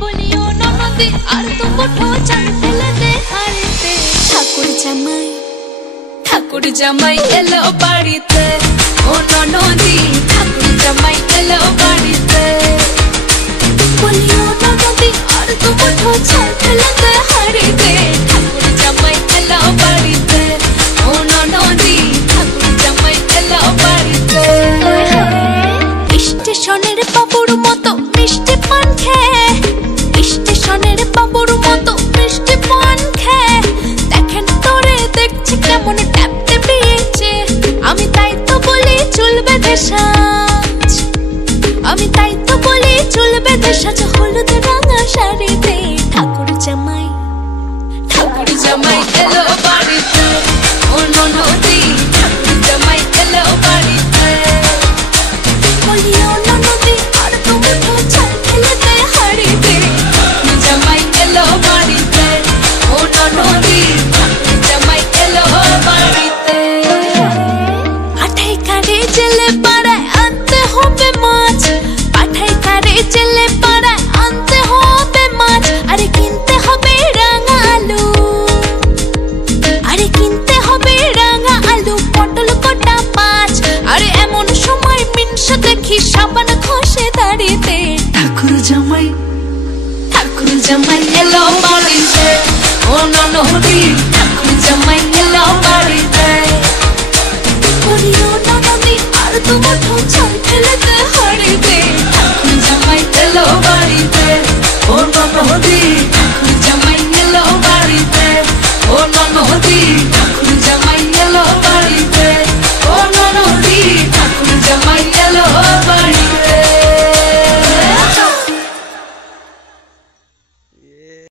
বলিও ননদে আর তো মুঠো চাল ফেলে দে হাড়িতে। ঠাকুর জামাই এলো বাড়িতে, ও ননদি ঠাকুর জামাই এলো বাড়িতে। বলিও ননদি আর তো মুঠো চাল ফেলে দে হাড়িতে। ঠাকুর জামাই এলো বাড়িতে, ও ননদি ঠাকুর জামাই এলো বাড়িতে। স্টেশনের বাবুর মতো মিষ্টি পান খেয়ে, স্টেশনের বাবুর মতো মিষ্টি পান খেয়ে দেখেন তোরে দেখছি কেমন ট্যাপতে পেয়েছে। আমি তাই তো বলি চুল বেঁধে সাজ, আমি তাই তো বলি চুল বেঁধে সাজ হলুদ রাঙা শাড়িতে। ঠাকুর জামাই এলো বাড়িতে, ও ননদি ঠাকুর জামাই এলো বাড়িতে। বলিও ননদি আর তো মুঠো চাল ফেলে দে হাড়িতে। ঠাকুর জামাই এলো বাড়িতে, ও ননদি ঠাকুর জামাই এলো বাড়িতে। পাঠাই কারে জেলে পাড়ায় আনতে হবে মাছ, পাঠাই কারে জেলে পাড়ায় আনতে হবে মাছ। আরে কিনতে হবে রাঙা আলু, আরে কিনতে হবে রাঙা আলু, পটল কটা পাঁচ। আরে এমন সময় মিনসা দেখি সাবান ঘষে দাড়িতে। ঠাকুর জামাই এলো বাড়িতে, ও ননদি ঠাকুর জামাই এলো বাড়িতে। বলিও ননদি আর তো মুঠো চাল ফেলে দে হাড়িতে। ঠাকুর জামাই এলো বাড়িতে।